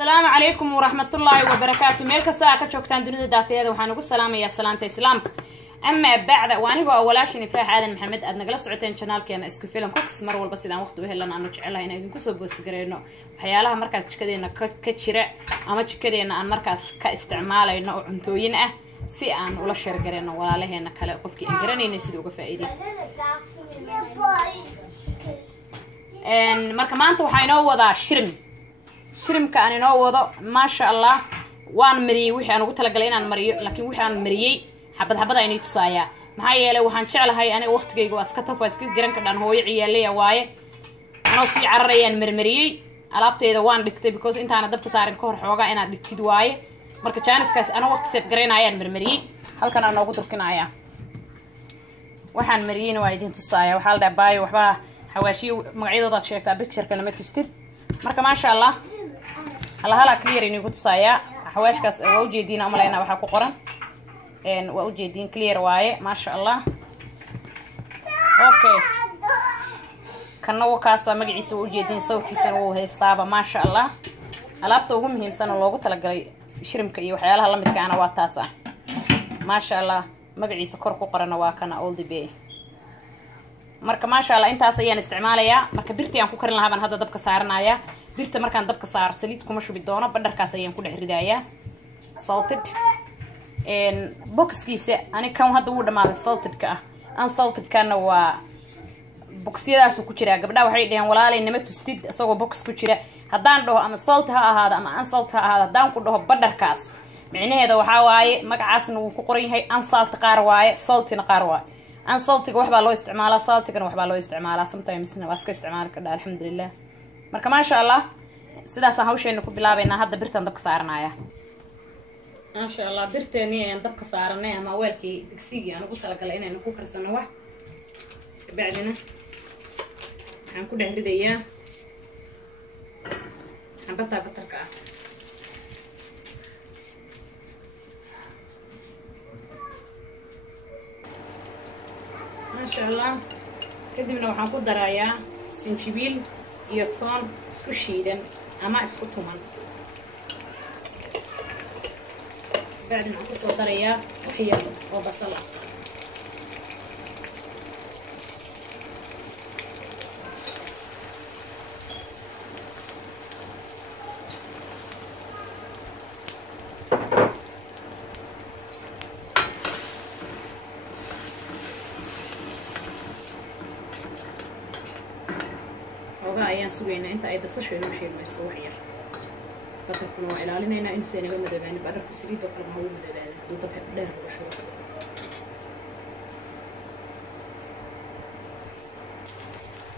السلام عليكم ورحمة الله وبركاته. ميل كسا كجوجتان دنيا دافيدا waxaan ugu salaamayaa salaanta islaamka. Ama bacda waanigu awalaashin Ifraax Aadan Maxamed aad nagala socoteen channelkeena isku filan cooks mar walba sidaan waqti u helan aan jecelahay inaan idinku soo boost gareeno waxyaalaha markaas jikadeena ka jira ama jikadeena aan markaas ka isticmaalayno oo cuntooyin ah si aan ula share gareeno walaalaheena kale qofkii aan garaneynay sidoo uga faa'iideysto. marka maanta waxaa inoo wadaa shrimka aan inoo wado ma sha Allah waan mariyay wixii aan ugu talagalay inaan mariyo laakiin wixii aan mariyay xabad ay tusaaya maxaa yeelay waxaan jeclahay aniga waqtigeyga waa iska tafaa iska garan ka dhan hooyo ciyaalaya waaye anoo si cararayaan marmariyay alaabteeda waan dhigtay because intaana dabka saarin ka hor xoogaa inaad dhigtid waaye marka jaaniskaas anoo waqti seef garaynayaan marmariyay halkan aan ugu durkinaya waxaan mariyayna waa idin tusaaya waxa la dhaabay waxba xawaashiyo magacyadooda sheegtaa picture-kana ma tustid marka ma sha Allah hala clear inuu ku tusaaya xawaashkaas waa u jeedina umaleena waxa ku qoran waa u jeedin clear waaye ma sha Allah okay kana wakaasa magaciisa waa u jeedin sawirkiisa uu haystaaba ma sha Allah alaabta ugu muhiimsan oo loogu talagalay shrimka iyo waxyaalaha la midka ana waa taas ma sha Allah magaciisa kor ku qoran waa kana all the bay marka ma sha Allah intaas ayaan isticmaalayaa marka birtii aan ku karin lahaa baan hadda dabka saaranayaa birta markaan dabka saar saliid kuma shubi doono badharkaas ayaan ku dhex ridayaa salted boxkiisa ani kan hadda uu dhamaaday salted-ka unsalted kana waa boxyadaas ku jira gabdhaha waxay dhaheen walaalay nima tustid asagoo box ku jira hadaan dhaho ama salt ha ahaado ama unsalt ha ahaado hadaan ku dhaho badharkaas micnaheeda waxa waaye magacaasna uu ku qoran yahay unsalt qaar waaye saltina qaar waaye unsaltiga waxba loo isticmaalaa saltigana waxba loo isticmaalaa sometimes waa iska isticmaali kartaa alxamdulillah marka ma sha Allah sidaas aan hawsheena ku bilaabayna hadda birtan dabka saaranaya ma sha Allah birteeni aan dabka saaranay ama weelkii digsiga aan ugu talagalay inaan ku karsano wax bacdina aan ku dhex ridayaa xabada batarka ما شاء الله كدبنا waxaan ku darayaa sinjibiil iyo toon isku shiidan ama isku tuman baadna ku soo darayaa waxyar oo basal ayaan sugeynaa inta ay basasho inoo sheegmayso wax yar batarkuna waa ilaalinaynaa inuu seenaga madoobaani badharku saliid oo kale ma ugu madoobaani hadduu dabka dheer lagu shubo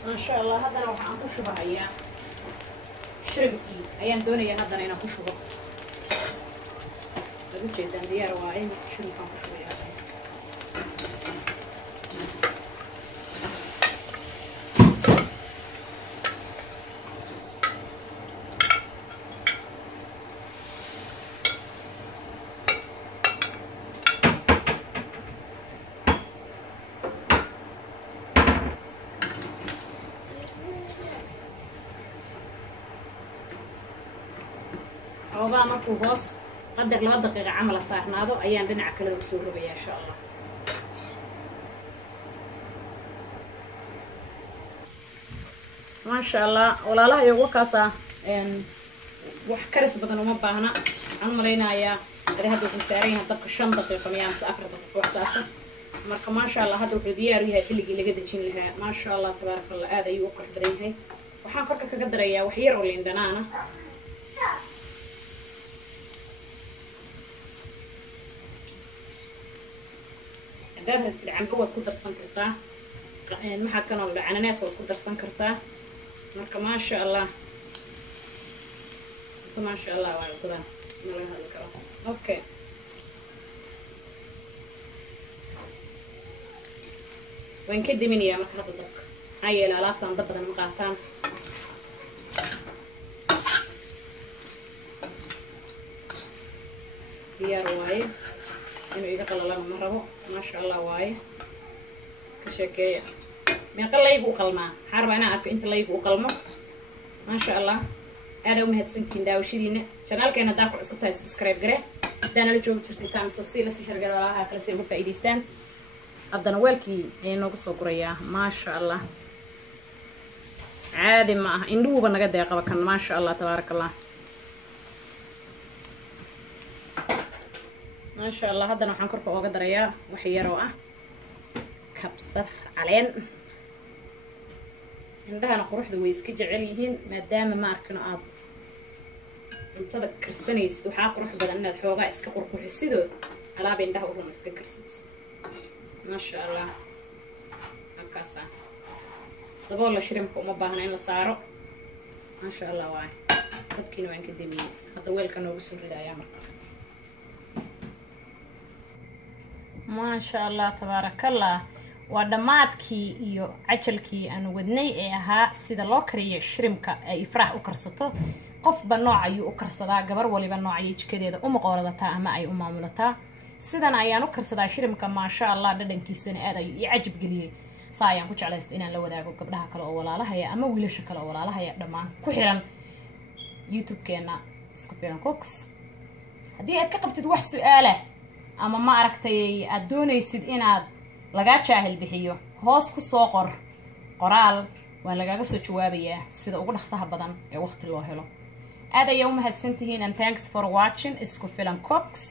ma sha Allah haddana waxaan ku shubahayaa shrimkii ayaan doonayaa haddana inaan ku shubo lagu jeedaan diyaar waaye shrimkaan ku shubayaa وبا markuu hoos qadar 2 daqiiqo camal saarnaado ayaan dhinaca kale u soo rogayaa insha Allah ma sha Allah walaalaha iyagu kaasa wax karis badan uma baahna aan maleynayaa hadda uu saaran yahay dabka 5 daqiiqo ama 4 daqiiqo waxaas marka ma sha Allah hadda wuxuu diyaar u yahay xilligii laga dajin lahaa ma sha Allah tabarakallah aad ayuu u qurux badan yahay waxaan korka kaga darayaa wax yar oo liin dhanaana هذا العنبوة كدر سنكرتا ما حد كانوا العناناس وكدر سنكرتا مركا ما شاء الله ما شاء الله وعلى هذا الكلام اوكي وين كدي مني يا مركا هذا الدق هاي الالات نضبط المقاطان ديار وايد إنه إذا قال الله مرة ما شاء الله واي كشكاية من قال لي بقول ما حرب أنا أعرف أنت لي بقول ما شاء الله aad u mahadsantiin daawashadiina channelkeena daa ku cusub tahay subscribe gare hadana la joogo jirtay times of sea la sii shargal walaalaha kala si uga faa'iideystaan haddana weelkii ay noogu soo gurayaa maasha allah caadi ma aha indhuhuba naga deeqaba kan maasha allah tabaarakallah maasha allah haddana waxaan korka ooga darayaa wax yar oo ah kabsar caleen indhahana quruxda way iska jecel yihiin maadaama ma arkino aad cuntada karsanaysid waxaa qurux badan inaad xoogaa iska qurqurxisidoo alaaba indhaha urun iska karsidsid maasha allah halkaasa daboola shrimka uma baahna in la saaro maasha allah waay dabkiina waan ka damiyey hadda weelka noogu soo ridayaa marka maasha allah tabaarakallah waa dhammaadkii iyo cajalkii aanu wadnay ee ahaa sida loo kariyo shrimka ay ifraax u karsato qofba nooc ayuu u karsadaa gabar waliba nooc ayay jikadeeda u maqooradataa ama ay u maamulataa sidan ayaan u karsadaa shrimka maasha allah dhadhankiisana aad ayuu ii cajab geliyey saa ayaan ku jeclaystay inaan la wadaago gabdhaha kale oo walaalahaya ama wiilasha kale oo walaalahaya dhammaan ku xiran youtube-keena isku filan cooks haddii aad ka qabtid wax su-aala ama ma aragtay aad doonaysid inaad lagaa jaahil bixiyo hoos ku soo qor qoraal waan lagaaga soo jawaabayaa sida ugu dhaqsaha badan ee waqti loo helo aad ayaa u mahadsantihiin and thanks for watching isku filan cooks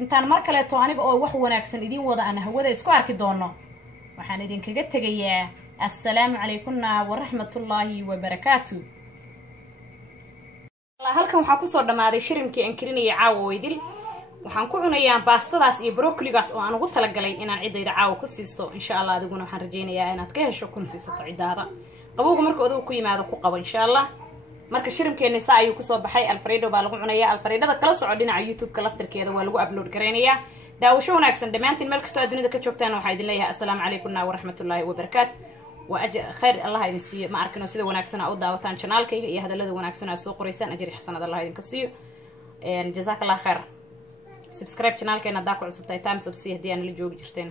intaan mar kaleeto aniga oo wax wanaagsan idin wada aan hawada isku arki doono waxaan idinkaga tegayaa assalaamu calaykumna waraxmatullaahi wabarakaatu halkan waxaa kusoo dhammaaday shirimkii aan karinayay caawa weydil waxaan ku cunayaa baastadaas iyo broccoligaas oo aan ugu talagalay inaan ciddayda caawa ku siisto insha allah adiguna waxaan rajaynayaa inaad ka hesho kuna siisato ciddaada qabowga marka adigu ku yimaado ku qabo insha allah marka shirimkeeni saa ayuu kusoo baxay alfredo baa lagu cunayaa alfredada kala soco dhinaca youtube-ka laftarkeeda waa lagu upload garaynayaa daawasho wanaagsan dhammaantiin meel kastoo aad dunida ka joogtaan waxaa idin leeyahay assalaamu calaykum waraxmatullaahi wabarakaatu khayr allah idin siiyo ma arkino sida wanaagsan aa u daawataan janaalkayga iyo hadallada wanaagsan aa soo qoraysaan ajri xasanad allah idinka siiyo jazakallah khayr subscribe channelkeena haddaa ku cusubtahay times of sea haddii aan la joogi jirteen